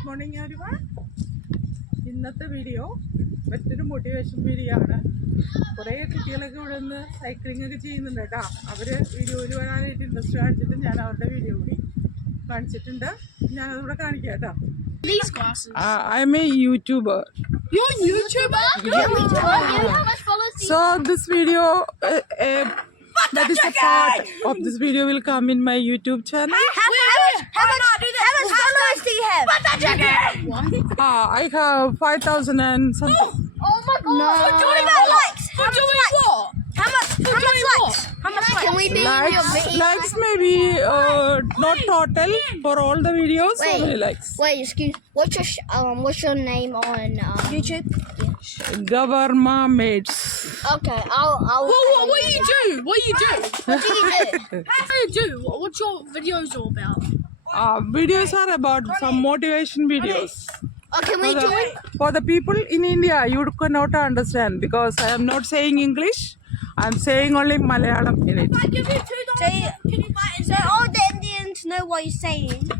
Good morning everyone. ഇന്നത്തെ video മറ്റൊരു motivation video ആണ്. കുറേ കുട്ടികളൊക്കെ ഇവിടെ നിന്ന് സൈക്ലിംഗ് ഒക്കെ ചെയ്യുന്നുണ്ട് കേട്ടോ. അവർ വീഡിയോയിൽ വരാനായിട്ട് ഇൻട്രസ്റ്റ് കാണിച്ചിട്ട് ഞാൻ അവരുടെ വീഡിയോ കൂടി കാണിച്ചിട്ടുണ്ട്. ഞാനതിവിടെ കാണിക്കാം കേട്ടോ. These glasses. I am a YouTuber You're a YouTuber? You're a YouTuber? So this video, uh, uh, that is a part of this video will come in my YouTube channel. How, how, much, how, much, how much followers do you have? What? Uh, I have 5,000 and something. Oh oh my god. No. What about likes? For How much doing likes? what? How much, how much likes? what? How much likes? Can we be in your Likes, video? likes maybe uh, not total for all the videos, Wait. only likes. Wait, excuse. What's your sh- um? What's your name on um, YouTube? Gavarma Mates. Okay, I'll I'll. What, what, what do you do? What do you do? What do you do? What do you do? What, what's your videos all about? Uh, videos are about some motivation videos. Oh, can we For join? the, for the people in India, you cannot understand because I am not saying English. I am saying only Malayalam in it. I give you two So, so all the Indians know what you're saying.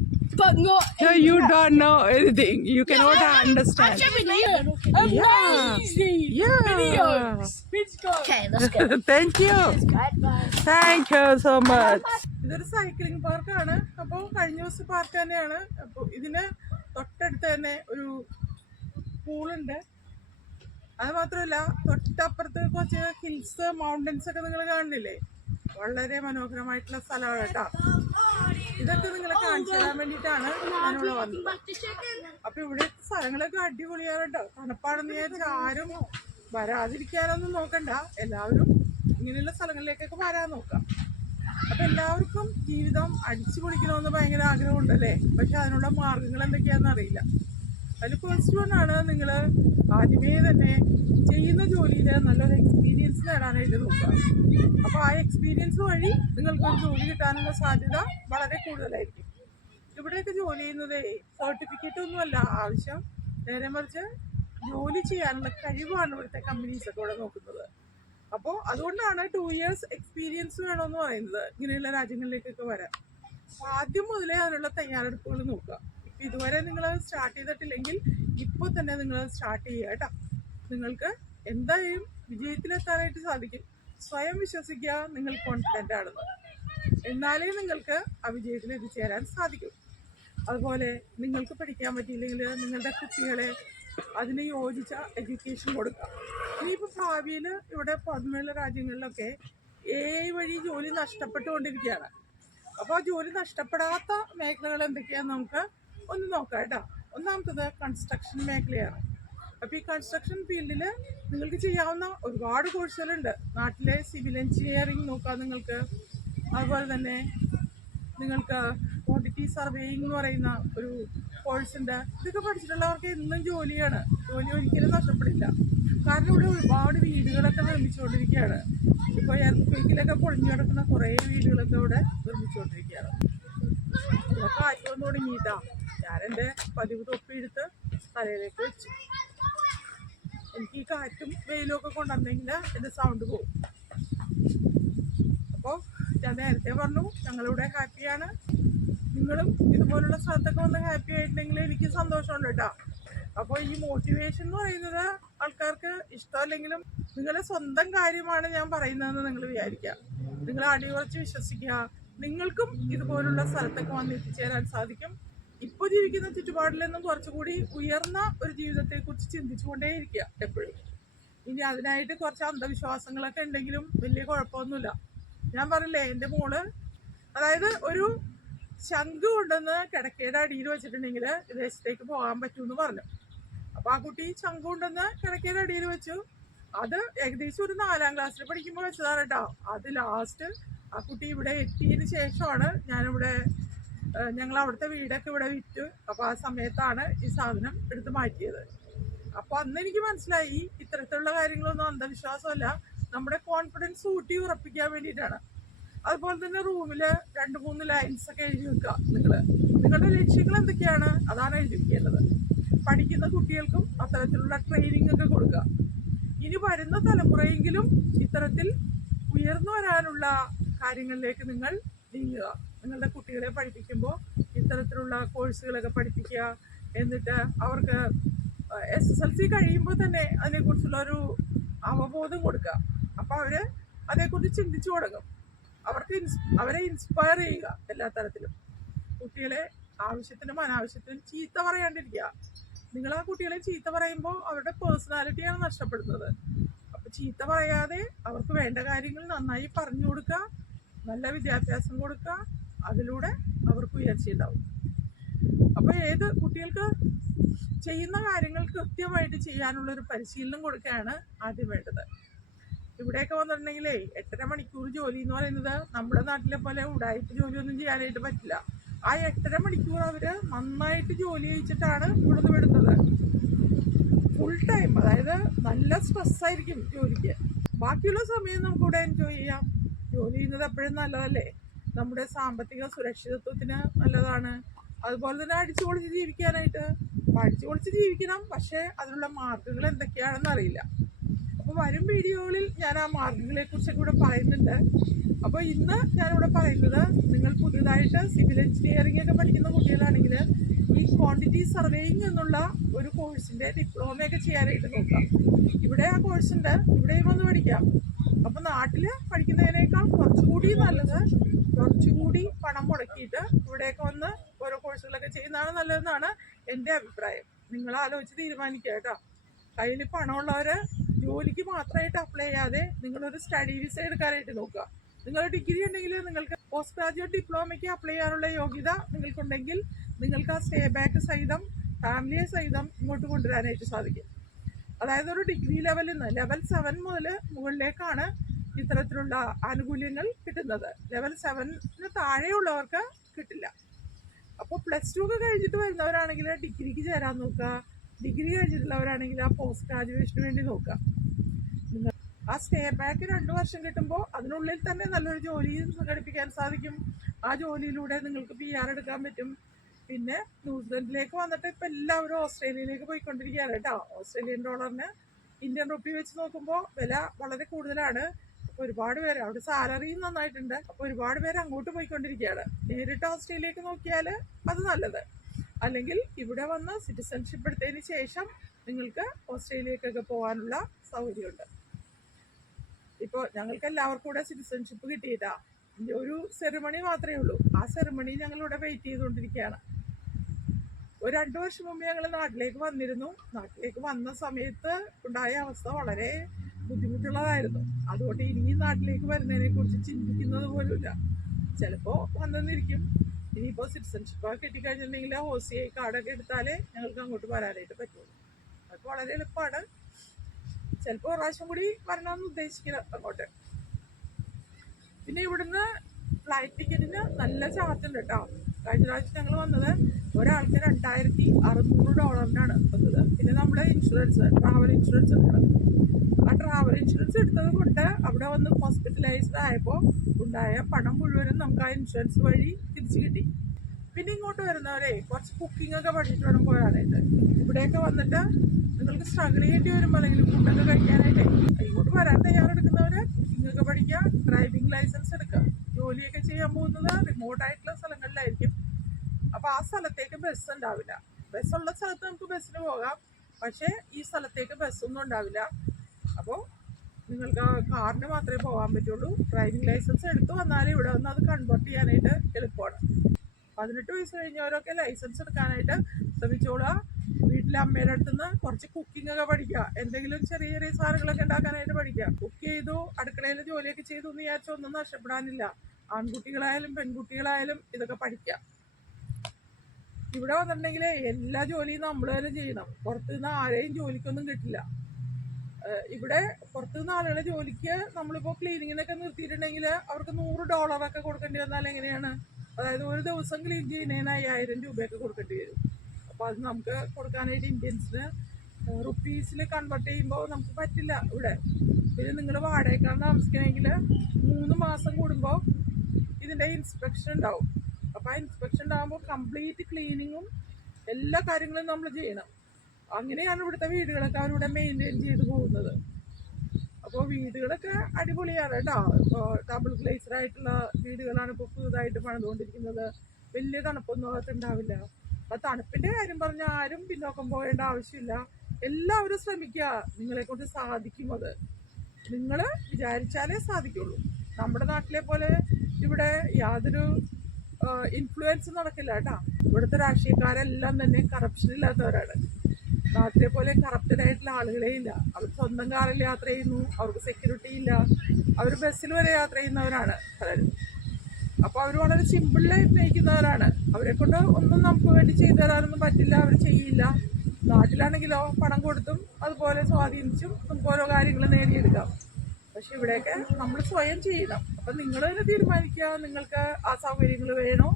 But not. No, you don't know anything. You cannot understand. Seven years. Yeah. Amazing. Yeah. Videos. Let's go. Okay, let's go. Thank you. Thank you so much ഇതൊരു cycling പാർക്കാണ് അപ്പോൾ കഴിഞ്ഞ ദിവസം park തന്നെയാണ് അപ്പോൾ ഇതിന് തൊട്ടടുത്ത് തന്നെ ഒരു പൂളുണ്ട് അത് മാത്രമല്ല തൊട്ടപ്പുറത്ത് കുറച്ച് ഹിൽസ് മൗണ്ടൻസ് ഒക്കെ നിങ്ങൾ കാണുന്നില്ലേ വളരെ മനോഹരമായിട്ടുള്ള സ്ഥലമാണ് കേട്ടോ. ഇതൊക്കെ നിങ്ങളെ കാണിച്ചു തരാൻ വേണ്ടിയിട്ടാണ് ഞാനിവിടെ വന്നത്. അപ്പൊ ഇവിടെ സ്ഥലങ്ങളൊക്കെ അടിപൊളിയാണ് തണുപ്പാണെന്ന് വിചാരിച്ച ആരും വരാതിരിക്കാനൊന്നും നോക്കണ്ട. എല്ലാവരും ഇങ്ങനെയുള്ള സ്ഥലങ്ങളിലേക്കൊക്കെ വരാൻ നോക്കാം. അപ്പൊ എല്ലാവർക്കും ജീവിതം അടിച്ചു പൊളിക്കണമെന്ന് ഭയങ്കര ആഗ്രഹമുണ്ടല്ലേ? പക്ഷെ അതിനുള്ള മാർഗങ്ങൾ എന്തൊക്കെയാണെന്ന് അറിയില്ല. അതിൽ പ്ലസ് വൺ ആണ് നിങ്ങൾ ആദ്യമേ തന്നെ ചെയ്യുന്ന ജോലിയിൽ നല്ലൊരു എക്സ്പീരിയൻസ് നേടാനായിട്ട് നോക്കുക. അപ്പോൾ ആ എക്സ്പീരിയൻസ് വഴി നിങ്ങൾക്ക് ഒരു ജോലി കിട്ടാനുള്ള സാധ്യത വളരെ കൂടുതലായിരിക്കും. ഇവിടെയൊക്കെ ജോലി ചെയ്യുന്നത് സർട്ടിഫിക്കറ്റ് ഒന്നുമല്ല ആവശ്യം. നേരെ മറിച്ച് ജോലി ചെയ്യാനുള്ള കഴിവാണ് ഇവിടുത്തെ കമ്പനീസൊക്കെ ഇവിടെ നോക്കുന്നത്. അപ്പോൾ അതുകൊണ്ടാണ് ടു ഇയേഴ്സ് എക്സ്പീരിയൻസ് വേണമെന്ന് പറയുന്നത്. ഇങ്ങനെയുള്ള രാജ്യങ്ങളിലേക്കൊക്കെ വരാൻ. ആദ്യം മുതലേ അതിനുള്ള തയ്യാറെടുപ്പുകൾ നോക്കുക. ഇതുവരെ നിങ്ങൾ സ്റ്റാർട്ട് ചെയ്തിട്ടില്ലെങ്കിൽ ഇപ്പോൾ തന്നെ നിങ്ങൾ സ്റ്റാർട്ട് ചെയ്യുക കേട്ടോ. നിങ്ങൾക്ക് എന്തായാലും വിജയത്തിലെത്താനായിട്ട് സാധിക്കും. സ്വയം വിശ്വസിക്കുക നിങ്ങൾ കോൺഫിഡന്റ് ആണെന്ന്. എന്നാലേ നിങ്ങൾക്ക് ആ വിജയത്തിൽ എത്തിച്ചേരാൻ സാധിക്കും. അതുപോലെ നിങ്ങൾക്ക് പഠിക്കാൻ പറ്റിയില്ലെങ്കിൽ നിങ്ങളുടെ കുട്ടികളെ അതിന് യോജിച്ച എഡ്യൂക്കേഷൻ കൊടുക്കുക. ഇനിയിപ്പോൾ ഭാവിയിൽ ഇവിടെ പുറമേയുള്ള രാജ്യങ്ങളിലൊക്കെ എ വഴി ജോലി നഷ്ടപ്പെട്ടുകൊണ്ടിരിക്കുകയാണ്. അപ്പോൾ ആ ജോലി നഷ്ടപ്പെടാത്ത മേഖലകൾ എന്തൊക്കെയാണെന്ന് നമുക്ക് ഒന്ന് നോക്കാം കേട്ടോ. ഒന്നാമത്തത് കൺസ്ട്രക്ഷൻ മേഖലയാണ്. അപ്പോൾ ഈ കൺസ്ട്രക്ഷൻ ഫീൽഡിൽ നിങ്ങൾക്ക് ചെയ്യാവുന്ന ഒരുപാട് കോഴ്സുകളുണ്ട് നാട്ടിലെ സിവിൽ എഞ്ചിനീയറിംഗ് നോക്കാം നിങ്ങൾക്ക്. അതുപോലെ തന്നെ നിങ്ങൾക്ക് ക്വാണ്ടിറ്റി സർവേയിങ് എന്ന് പറയുന്ന ഒരു കോഴ്സ് ഉണ്ട്. ഇതൊക്കെ പഠിച്ചിട്ടുള്ളവർക്ക് എന്നും ജോലിയാണ്. ജോലി ഒരിക്കലും നഷ്ടപ്പെടില്ല. കാരണം ഇവിടെ ഒരുപാട് വീടുകളൊക്കെ നിർമ്മിച്ചുകൊണ്ടിരിക്കുകയാണ്. ഇപ്പോൾ എയർക്വേക്കിലൊക്കെ പൊളിഞ്ഞു കിടക്കുന്ന കുറേ വീടുകളൊക്കെ ഇവിടെ നിർമ്മിച്ചുകൊണ്ടിരിക്കുകയാണ്. കാറ്റ് തുടങ്ങിയിട്ടാണ് തുടങ്ങിയിട്ടാ. ഞാൻ പതിവ് തൊപ്പിയെടുത്ത് തലയിലേക്ക് വെച്ചു. എനിക്ക് ഈ കാറ്റും വെയിലും ഒക്കെ കൊണ്ടുവന്നെങ്കിൽ എന്റെ സൗണ്ട് പോകും അപ്പോൾ ഞാൻ നേരത്തെ പറഞ്ഞു ഞങ്ങളിവിടെ ഹാപ്പിയാണ് നിങ്ങളും ഇതുപോലുള്ള സ്ഥലത്തൊക്കെ വന്ന് ഹാപ്പി ആയിട്ടുണ്ടെങ്കിൽ എനിക്ക് സന്തോഷമുണ്ട് കേട്ടോ. അപ്പോൾ ഈ മോട്ടിവേഷൻ എന്ന് പറയുന്നത് ആൾക്കാർക്ക് ഇഷ്ടമല്ലെങ്കിലും നിങ്ങളുടെ സ്വന്തം കാര്യമാണ് ഞാൻ പറയുന്നതെന്ന് നിങ്ങൾ വിചാരിക്കുക. നിങ്ങൾ അടിയുറച്ച് വിശ്വസിക്കുക. നിങ്ങൾക്കും ഇതുപോലുള്ള സ്ഥലത്തൊക്കെ വന്ന് എത്തിച്ചേരാൻ സാധിക്കും. ഇപ്പോൾ ജീവിക്കുന്ന ചുറ്റുപാടിൽ നിന്നും കുറച്ചുകൂടി ഉയർന്ന ഒരു ജീവിതത്തെക്കുറിച്ച് ചിന്തിച്ചുകൊണ്ടേയിരിക്കുക എപ്പോഴും. ഇനി അതിനായിട്ട് കുറച്ച് അന്ധവിശ്വാസങ്ങളൊക്കെ ഉണ്ടെങ്കിലും വലിയ കുഴപ്പമൊന്നുമില്ല. ഞാൻ പറഞ്ഞില്ലേ എന്റെ മോൾ അതായത് ഒരു ശംഖ് കൊണ്ടുവന്ന് കിടക്കയുടെ അടിയിൽ വെച്ചിട്ടുണ്ടെങ്കിൽ വിദേശത്തേക്ക് പോകാൻ പറ്റുമെന്ന് പറഞ്ഞു. അപ്പോൾ ആ കുട്ടി ശംഖ് കൊണ്ടുവന്ന് കിടക്കയുടെ അടിയിൽ വെച്ചു. അത് ഏകദേശം ഒരു നാലാം ക്ലാസ്സിൽ പഠിക്കുമ്പോൾ വെച്ചതാണ് കേട്ടോ. അത് ലാസ്റ്റ് ആ കുട്ടി ഇവിടെ എത്തിയതിന് ശേഷമാണ് ഞാനിവിടെ ഞങ്ങൾ അവിടുത്തെ വീടൊക്കെ ഇവിടെ വിറ്റു. അപ്പോൾ ആ സമയത്താണ് ഈ സാധനം എടുത്തു മാറ്റിയത്. അപ്പോൾ അന്ന് എനിക്ക് മനസ്സിലായി ഇത്തരത്തിലുള്ള കാര്യങ്ങളൊന്നും അന്ധവിശ്വാസമല്ല. നമ്മുടെ കോൺഫിഡൻസ് ഊട്ടി ഉറപ്പിക്കാൻ വേണ്ടിയിട്ടാണ്. അതുപോലെ തന്നെ റൂമിൽ രണ്ട് മൂന്ന് ലൈൻസ് ഒക്കെ എഴുതി വെക്കുക നിങ്ങൾ നിങ്ങളുടെ ലക്ഷ്യങ്ങൾ എന്തൊക്കെയാണ്? അതാണ് എഴുതി വെക്കേണ്ടത് പഠിക്കുന്ന കുട്ടികൾക്കും അത്തരത്തിലുള്ള ട്രെയിനിങ് ഒക്കെ കൊടുക്കുക. ഇനി വരുന്ന തലമുറയെങ്കിലും ഇത്തരത്തിൽ ഉയർന്നു വരാനുള്ള കാര്യങ്ങളിലേക്ക് നിങ്ങൾ നീങ്ങുക. നിങ്ങളുടെ കുട്ടികളെ പഠിപ്പിക്കുമ്പോൾ ഇത്തരത്തിലുള്ള കോഴ്സുകളൊക്കെ പഠിപ്പിക്കുക എന്നിട്ട് അവർക്ക് എസ് എസ് എൽ സി കഴിയുമ്പോൾ തന്നെ അതിനെക്കുറിച്ചുള്ള ഒരു അവബോധം കൊടുക്കുക. അപ്പോൾ അവർ അതേക്കുറിച്ച് ചിന്തിച്ചു തുടങ്ങും. അവർക്ക് അവരെ ഇൻസ്പയർ ചെയ്യുക എല്ലാ തരത്തിലും. കുട്ടികളെ ആവശ്യത്തിനും അനാവശ്യത്തിനും ചീത്ത പറയാണ്ടിരിക്കുക. നിങ്ങൾ ആ കുട്ടികളെ ചീത്ത പറയുമ്പോൾ അവരുടെ പേഴ്സണാലിറ്റിയാണ് നഷ്ടപ്പെടുന്നത്. അപ്പോൾ ചീത്ത പറയാതെ അവർക്ക് വേണ്ട കാര്യങ്ങൾ നന്നായി പറഞ്ഞു കൊടുക്കുക. നല്ല വിദ്യാഭ്യാസം കൊടുക്കുക. അതിലൂടെ അവർക്ക് ഉയർച്ചയുണ്ടാവും. അപ്പോൾ ഏത് കുട്ടികൾക്ക് ചെയ്യുന്ന കാര്യങ്ങൾ കൃത്യമായിട്ട് ചെയ്യാനുള്ള ഒരു പരിശീലനം കൊടുക്കുകയാണ് ആദ്യം വേണ്ടത്. ഇവിടെയൊക്കെ വന്നിട്ടുണ്ടെങ്കിലേ എട്ടര മണിക്കൂർ ജോലി എന്ന് പറയുന്നത് നമ്മുടെ നാട്ടിലെ പോലെ ഉടായ്പ ജോലിയൊന്നും ചെയ്യാനായിട്ട് പറ്റില്ല. ആ എട്ടര മണിക്കൂർ അവർ നന്നായിട്ട് ജോലി ചെയ്യിച്ചിട്ടാണ് ഇവിടുന്ന് വിടുന്നത്. ഫുൾ ടൈം അതായത് നല്ല സ്ട്രെസ്സായിരിക്കും ജോലിക്ക്. ബാക്കിയുള്ള സമയം നമുക്ക് ഇവിടെ എൻജോയ് ചെയ്യാം. ജോലി ചെയ്യുന്നത് എപ്പോഴും നല്ലതല്ലേ? നമ്മുടെ സാമ്പത്തിക സുരക്ഷിതത്വത്തിന് നല്ലതാണ്. അതുപോലെ തന്നെ അടിച്ചു പൊളിച്ച് ജീവിക്കാനായിട്ട്. അടിച്ചു പൊളിച്ച് ജീവിക്കണം പക്ഷേ അതിനുള്ള മാർഗങ്ങൾ എന്തൊക്കെയാണെന്ന് അറിയില്ല. അപ്പോൾ വരും വീഡിയോകളിൽ ഞാൻ ആ മാർഗങ്ങളെ കുറിച്ചൊക്കെ ഇവിടെ പറയുന്നുണ്ട്. അപ്പോൾ ഇന്ന് ഞാനിവിടെ പറയുന്നത് നിങ്ങൾ പുതിയതായിട്ട് സിവിൽ എഞ്ചിനീയറിംഗ് ഒക്കെ പഠിക്കുന്ന കുട്ടികളാണെങ്കിൽ ഈ ക്വാണ്ടിറ്റി സർവേയിങ് എന്നുള്ള ഒരു കോഴ്സിന്റെ ഡിപ്ലോമയൊക്കെ ചെയ്യാനായിട്ട് നോക്കാം. ഇവിടെ ആ കോഴ്സ് ഉണ്ട് ഇവിടെയും വന്ന് പഠിക്കാം. അപ്പോൾ നാട്ടിൽ പഠിക്കുന്നതിനേക്കാൾ കുറച്ചുകൂടി നല്ലത് കുറച്ചുകൂടി പണം മുടക്കിയിട്ട് ഇവിടെയൊക്കെ വന്ന് ഓരോ കോഴ്സുകളൊക്കെ ചെയ്യുന്നതാണ് നല്ലതെന്നാണ് എന്റെ അഭിപ്രായം. നിങ്ങൾ ആലോചിച്ച് തീരുമാനിക്കുക കേട്ടോ. കയ്യിൽ പണമുള്ളവർ ജോലിക്ക് മാത്രമായിട്ട് അപ്ലൈ ചെയ്യാതെ നിങ്ങളൊരു സ്റ്റഡി വിസ എടുക്കാനായിട്ട് നോക്കുക. നിങ്ങൾ ഡിഗ്രി ഉണ്ടെങ്കിൽ നിങ്ങൾക്ക് പോസ്റ്റ് ഗ്രാജുവേറ്റ് ഡിപ്ലോമയ്ക്ക് അപ്ലൈ ചെയ്യാനുള്ള യോഗ്യത നിങ്ങൾക്കുണ്ടെങ്കിൽ നിങ്ങൾക്ക് ആ സ്റ്റേ ബാക്ക് സഹിതം ഫാമിലിയെ സഹിതം ഇങ്ങോട്ട് കൊണ്ടുവരാനായിട്ട് സാധിക്കും. അതായത് ഒരു ഡിഗ്രി ലെവലിൽ നിന്ന് ലെവൽ സെവൻ മുതൽ മുകളിലേക്കാണ് ഇത്തരത്തിലുള്ള ആനുകൂല്യങ്ങൾ കിട്ടുന്നത്. ലെവൽ സെവനിന് താഴെയുള്ളവർക്ക് കിട്ടില്ല. അപ്പോൾ പ്ലസ് ടു ഒക്കെ കഴിഞ്ഞിട്ട് വരുന്നവരാണെങ്കിൽ ഡിഗ്രിക്ക് ചേരാൻ നോക്കുക. ഡിഗ്രി കഴിഞ്ഞിട്ടുള്ളവരാണെങ്കിൽ ആ പോസ്റ്റ് ഗ്രാജുവേഷന് വേണ്ടി നോക്കുക. നിങ്ങൾ ആ സ്റ്റേ ബാക്ക് രണ്ട് വർഷം കിട്ടുമ്പോൾ അതിനുള്ളിൽ തന്നെ നല്ലൊരു ജോലിയും സംഘടിപ്പിക്കാൻ സാധിക്കും. ആ ജോലിയിലൂടെ നിങ്ങൾക്ക് പി ആർ എടുക്കാൻ പറ്റും. പിന്നെ ന്യൂസിലൻഡിലേക്ക് വന്നിട്ട് ഇപ്പം എല്ലാവരും ഓസ്ട്രേലിയയിലേക്ക് പോയിക്കൊണ്ടിരിക്കുകയാണ് കേട്ടോ. ഓസ്ട്രേലിയൻ ഡോളറിന് ഇന്ത്യൻ റുപ്പി വെച്ച് നോക്കുമ്പോൾ വില വളരെ കൂടുതലാണ്. അപ്പോൾ ഒരുപാട് പേര് അവിടെ സാലറിയും നന്നായിട്ടുണ്ട്. അപ്പൊ ഒരുപാട് പേര് അങ്ങോട്ട് പോയിക്കൊണ്ടിരിക്കുകയാണ്. നേരിട്ട് ഓസ്ട്രേലിയക്ക് നോക്കിയാൽ അത് നല്ലത്. അല്ലെങ്കിൽ ഇവിടെ വന്ന് സിറ്റിസൺഷിപ്പ് എടുത്തതിന് ശേഷം നിങ്ങൾക്ക് ഓസ്ട്രേലിയക്കൊക്കെ പോകാനുള്ള സൗകര്യമുണ്ട്. ഇപ്പോൾ ഞങ്ങൾക്ക് എല്ലാവർക്കും കൂടെ സിറ്റിസൺഷിപ്പ് ഇതിന്റെ ഒരു സെറിമണി മാത്രമേ ഉള്ളൂ. ആ സെറിമണി ഞങ്ങളിവിടെ വെയിറ്റ് ചെയ്തുകൊണ്ടിരിക്കുകയാണ്. ഒരു രണ്ടു വർഷം മുമ്പ് ഞങ്ങൾ നാട്ടിലേക്ക് വന്നിരുന്നു. നാട്ടിലേക്ക് വന്ന സമയത്ത് ഉണ്ടായ അവസ്ഥ വളരെ ബുദ്ധിമുട്ടുള്ളതായിരുന്നു. അതുകൊണ്ട് ഇനി നാട്ടിലേക്ക് വരുന്നതിനെ കുറിച്ച് ചിന്തിക്കുന്നത് പോലുമില്ല. ചിലപ്പോൾ വന്നെന്നിരിക്കും. ഇനിയിപ്പോൾ സിറ്റിസൺഷിപ്പ് ഒക്കെ കിട്ടിക്കഴിഞ്ഞിട്ടുണ്ടെങ്കിൽ ഒ സി ഐ കാർഡൊക്കെ എടുത്താലേ ഞങ്ങൾക്ക് അങ്ങോട്ട് വരാനായിട്ട് പറ്റുള്ളൂ. അതൊക്കെ വളരെ എളുപ്പമാണ്. ചിലപ്പോൾ പ്രാവശ്യം കൂടി വരണമെന്ന് ഉദ്ദേശിക്കണം അങ്ങോട്ട്. പിന്നെ ഇവിടുന്ന് ഫ്ലൈറ്റ് ടിക്കറ്റിന് നല്ല ചാർജ് ഉണ്ട് കേട്ടോ കഴിഞ്ഞ പ്രാവശ്യം ഞങ്ങൾ വന്നത് ഒരാൾക്ക് രണ്ടായിരത്തി അറുന്നൂറ് ഡോളറിനാണ് വന്നത്. പിന്നെ നമ്മുടെ ഇൻഷുറൻസ് ട്രാവൽ ഇൻഷുറൻസ് എടുക്കണം ആ ട്രാവൽ ഇൻഷുറൻസ് എടുത്തത് കൊണ്ട് അവിടെ വന്ന് ഹോസ്പിറ്റലൈസ്ഡ് ആയപ്പോൾ ഉണ്ടായ പണം മുഴുവനും നമുക്ക് ആ ഇൻഷുറൻസ് വഴി തിരിച്ചു കിട്ടി. പിന്നെ ഇങ്ങോട്ട് വരുന്നവരെ കുറച്ച് കുക്കിംഗ് ഒക്കെ പഠിച്ചിട്ട് വേണം പോകാനായിട്ട് ഇവിടെയൊക്കെ വന്നിട്ട് നിങ്ങൾക്ക് സ്ട്രഗിൾ ചെയ്യേണ്ടി വരുമ്പോൾ അല്ലെങ്കിൽ ഫുഡൊക്കെ കഴിക്കാനായിട്ട് ഇങ്ങോട്ട് വരാൻ തയ്യാറെടുക്കുന്നവര് കുക്കിംഗ് ഒക്കെ പഠിക്കുക ഡ്രൈവിംഗ് ലൈസൻസ് എടുക്കുക. ജോലിയൊക്കെ ചെയ്യാൻ പോകുന്നത് റിമോട്ട് ആയിട്ടുള്ള സ്ഥലങ്ങളിലായിരിക്കും. അപ്പോൾ ആ സ്ഥലത്തേക്ക് ബസ് ഉണ്ടാവില്ല. ബസ്സുള്ള സ്ഥലത്ത് നമുക്ക് ബസ്സിന് പോകാം. പക്ഷേ ഈ സ്ഥലത്തേക്ക് ബസ്സൊന്നും ഉണ്ടാവില്ല. അപ്പോൾ നിങ്ങൾക്ക് ആ കാറിന് മാത്രമേ പോകാൻ പറ്റുള്ളൂ. ഡ്രൈവിംഗ് ലൈസൻസ് എടുത്തു വന്നാൽ ഇവിടെ വന്ന് അത് കൺവേർട്ട് ചെയ്യാനായിട്ട് എളുപ്പമാണ്. പതിനെട്ട് വയസ്സ് കഴിഞ്ഞവരൊക്കെ ലൈസൻസ് എടുക്കാനായിട്ട് ശ്രമിച്ചോളുക. വീട്ടിലെ അമ്മയുടെ അടുത്ത് നിന്ന് കുറച്ച് കുക്കിംഗ് ഒക്കെ പഠിക്കുക. എന്തെങ്കിലും ചെറിയ ചെറിയ സാധനങ്ങളൊക്കെ ഉണ്ടാക്കാനായിട്ട് പഠിക്കുക. കുക്ക് ചെയ്തു അടുക്കളയിൽ ജോലിയൊക്കെ ചെയ്തു എന്ന് വിചാരിച്ചാൽ ഒന്നും നഷ്ടപ്പെടാനില്ല. ആൺകുട്ടികളായാലും പെൺകുട്ടികളായാലും ഇതൊക്കെ പഠിക്കാം ഇവിടെ വന്നിട്ടുണ്ടെങ്കിൽ എല്ലാ ജോലിയും നമ്മൾ തന്നെ ചെയ്യണം. പുറത്തുനിന്ന് ആരെയും ജോലിക്കൊന്നും കിട്ടില്ല. ഇവിടെ പുറത്തുനിന്ന് ആളുകളെ ജോലിക്ക് നമ്മളിപ്പോൾ ക്ലീനിങ്ങിനൊക്കെ നിർത്തിയിട്ടുണ്ടെങ്കിൽ അവർക്ക് നൂറ് ഡോളറൊക്കെ കൊടുക്കേണ്ടി വന്നാൽ എങ്ങനെയാണ്? അതായത് ഒരു ദിവസം ക്ലീൻ ചെയ്യുന്നതിന് അയ്യായിരം രൂപയൊക്കെ കൊടുക്കേണ്ടി വരും. അപ്പോൾ അത് നമുക്ക് കൊടുക്കാനായിട്ട് ഇന്ത്യൻസിന് റുപ്പീസിൽ കൺവേർട്ട് ചെയ്യുമ്പോൾ നമുക്ക് പറ്റില്ല ഇവിടെ. പിന്നെ നിങ്ങൾ വാടകയ്ക്കാണ് താമസിക്കണമെങ്കിൽ മൂന്ന് മാസം കൂടുമ്പോൾ ഇതിന്റെ ഇൻസ്പെക്ഷൻ ഉണ്ടാവും. അപ്പോൾ ആ ഇൻസ്പെക്ഷൻ ഉണ്ടാകുമ്പോൾ കംപ്ലീറ്റ് ക്ലീനിങ്ങും എല്ലാ കാര്യങ്ങളും നമ്മൾ ചെയ്യണം. അങ്ങനെയാണ് ഇവിടുത്തെ വീടുകളൊക്കെ അവരിവിടെ മെയിന്റെയിൻ ചെയ്ത് പോകുന്നത്. അപ്പോൾ വീടുകളൊക്കെ അടിപൊളിയാണ് കേട്ടോ. ഇപ്പോൾ ഡബിൾ ഗ്ലേസർ ആയിട്ടുള്ള വീടുകളാണ് ഇപ്പോൾ പുതുതായിട്ട് പണിതുകൊണ്ടിരിക്കുന്നത്. വലിയ തണുപ്പൊന്നും അകത്ത് ഉണ്ടാവില്ല. അപ്പം തണുപ്പിന്റെ കാര്യം പറഞ്ഞാൽ ആരും പിന്നോക്കം പോകേണ്ട ആവശ്യമില്ല. എല്ലാവരും ശ്രമിക്കുക. നിങ്ങളെ കൊണ്ട് സാധിക്കും അത്. നിങ്ങൾ വിചാരിച്ചാലേ സാധിക്കുള്ളൂ. നമ്മുടെ നാട്ടിലെ പോലെ ഇവിടെ യാതൊരു ഇൻഫ്ലുവൻസ് നടക്കില്ല കേട്ടോ. ഇവിടുത്തെ രാഷ്ട്രീയക്കാരെല്ലാം തന്നെ കറപ്ഷൻ ഇല്ലാത്തവരാണ്. നാട്ടിലെ പോലെ കറപ്റ്റഡ് ആയിട്ടുള്ള ആളുകളേ ഇല്ല. അവർ സ്വന്തം കാറിൽ യാത്ര ചെയ്യുന്നു. അവർക്ക് സെക്യൂരിറ്റി ഇല്ല. അവർ ബസ്സിൽ വരെ യാത്ര ചെയ്യുന്നവരാണ്. പലരും അപ്പോൾ അവർ വളരെ സിമ്പിൾ നയിക്കുന്നവരാണ്. അവരെ കൊണ്ട് ഒന്നും നമുക്ക് വേണ്ടി ചെയ്തു തരാനൊന്നും പറ്റില്ല. അവർ ചെയ്യില്ല. നാട്ടിലാണെങ്കിലോ പണം കൊടുത്തും അതുപോലെ സ്വാധീനിച്ചും നമുക്ക് ഓരോ കാര്യങ്ങൾ നേടിയെടുക്കാം. പക്ഷെ ഇവിടെയൊക്കെ നമ്മൾ സ്വയം ചെയ്യണം. അപ്പം നിങ്ങൾ തന്നെ തീരുമാനിക്കുക. നിങ്ങൾക്ക് ആ സൗകര്യങ്ങൾ വേണോ?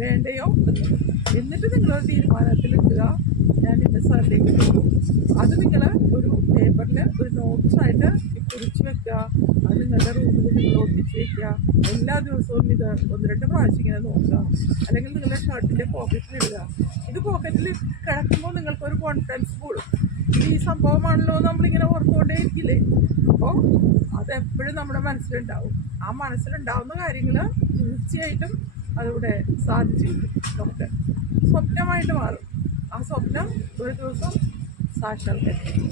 വേണ്ടയോ? എന്നിട്ട് നിങ്ങളൊരു തീരുമാനത്തിലെത്തുക ഞാൻ ഇന്ന സ്ഥലത്തേക്ക് പോകും അത് നിങ്ങൾ ഒരു പേപ്പറിൽ ഒരു നോട്ട്സായിട്ട് കുറിച്ച് വെക്കുക. അത് നിങ്ങളുടെ റൂമിൽ നിങ്ങൾ ഒട്ടിച്ച് വെക്കുക. എല്ലാ ദിവസവും ഇത് ഒന്ന് രണ്ട് പ്രാവശ്യം ഇങ്ങനെ നോക്കുക. അല്ലെങ്കിൽ നിങ്ങളുടെ ഷർട്ടിന്റെ പോക്കറ്റിൽ ഇടുക. ഇത് പോക്കറ്റിൽ കിടക്കുമ്പോൾ നിങ്ങൾക്കൊരു കോൺഫിഡൻസ് കൂടും. ഈ സംഭവമാണല്ലോ നമ്മളിങ്ങനെ ഓർത്തുകൊണ്ടേ ഇരിക്കില്ലേ അപ്പോൾ അതെപ്പോഴും നമ്മുടെ മനസ്സിലുണ്ടാവും. ആ മനസ്സിലുണ്ടാവുന്ന കാര്യങ്ങൾ തീർച്ചയായിട്ടും അതിവിടെ സാധിച്ചു നമുക്ക് സ്വപ്നമായിട്ട് മാറും. ആ സ്വപ്നം ഒരു ദിവസം സാക്ഷാത്കരിക്കും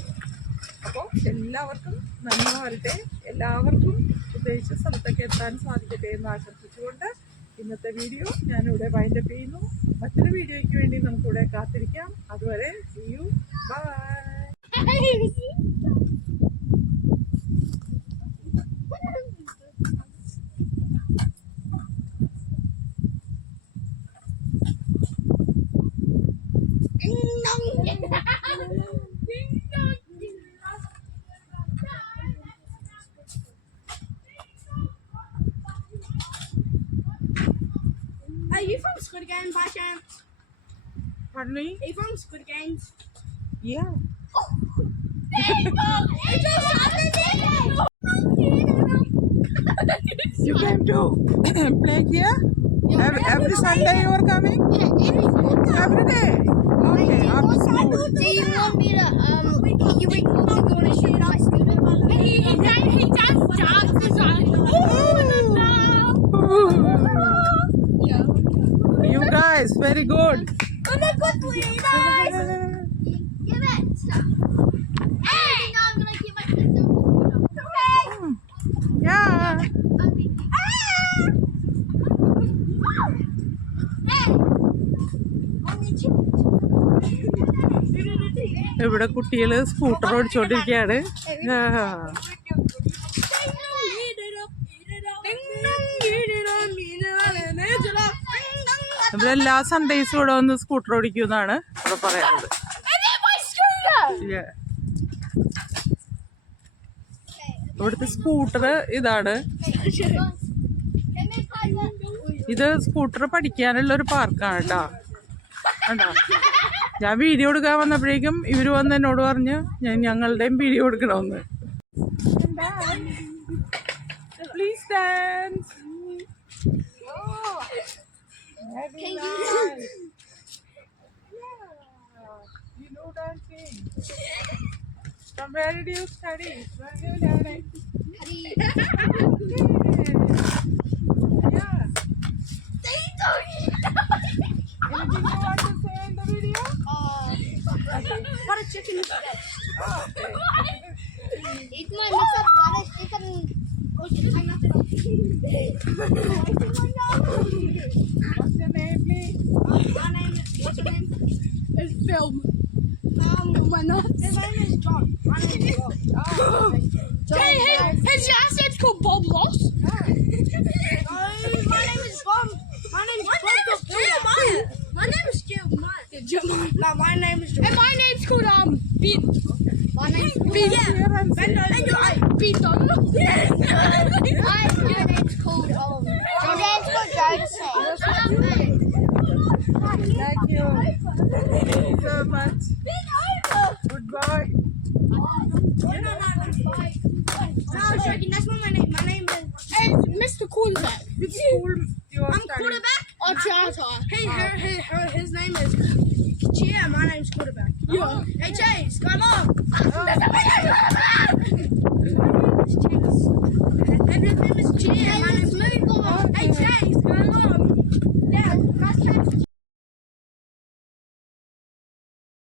അപ്പോൾ എല്ലാവർക്കും നന്മ വരട്ടെ. എല്ലാവർക്കും ഉദ്ദേശിച്ച സ്ഥലത്തേക്ക് എത്താൻ സാധിക്കട്ടെ എന്ന് ആശംസിച്ചുകൊണ്ട് ഇന്നത്തെ വീഡിയോ ഞാനിവിടെ വൈൻഡപ്പ് ചെയ്യുന്നു. മറ്റൊരു വീഡിയോയ്ക്ക് വേണ്ടി നമുക്കിവിടെ കാത്തിരിക്കാം. അതുവരെ see you bye Pardon me? Are you from Squid Games? Yeah. You came to play here? Every, every Sunday you are coming? Every day? Okay, after school. Do you want me to um? You were to go to shoot my scooter? He, he, does, he does dance as well. You guys, very good. ഇവിടെ കുട്ടികൾ scooter ഓടിച്ചോണ്ടിരിക്കുകയാണ് ആ. ഇവിടെ എല്ലാ സൺഡേസും ഇവിടെ വന്ന് scooter ഓടിക്കുമെന്നാണ് ഇവിടെ പറയുന്നത്. ഇവിടുത്തെ സ്കൂട്ടർ ഇതാണ്. ഇത് സ്കൂട്ടർ പഠിക്കാനുള്ള ഒരു പാർക്കാണ് കേട്ടോ കണ്ടോ? ഞാൻ വീഡിയോ എടുക്കാൻ വന്നപ്പോഴേക്കും ഇവർ വന്ന് എന്നോട് പറഞ്ഞ് ഞാൻ ഞങ്ങളുടെയും വീഡിയോ എടുക്കണമെന്ന് please dance You yeah. You know dancing. From where did you study? Where did you learn it? Yeah. Anything you want to say in the video? What a chicken is Oh, okay. It's my mix of butter chicken. Oh shit, I'm not the What's your name, please? My name is, what's your name? It's Film. Um, my nuts. His name is John. My name is Bob. Oh, Hey, hey, his assets called Bob Loss. Oh, my name is Bob. My name is Bob. Jeremiah. My name is Jeremiah. Jeremiah. No, my name is Jeremiah. And my name's called um Ben. My name's Ben. here and say. And your Ben Don. my, my name's called um. My name's called Josie. Thank you. Thank you so much. Goodbye. No, Shaky, that's not my name. My name is. Hey, Mr. Quarterback. Which school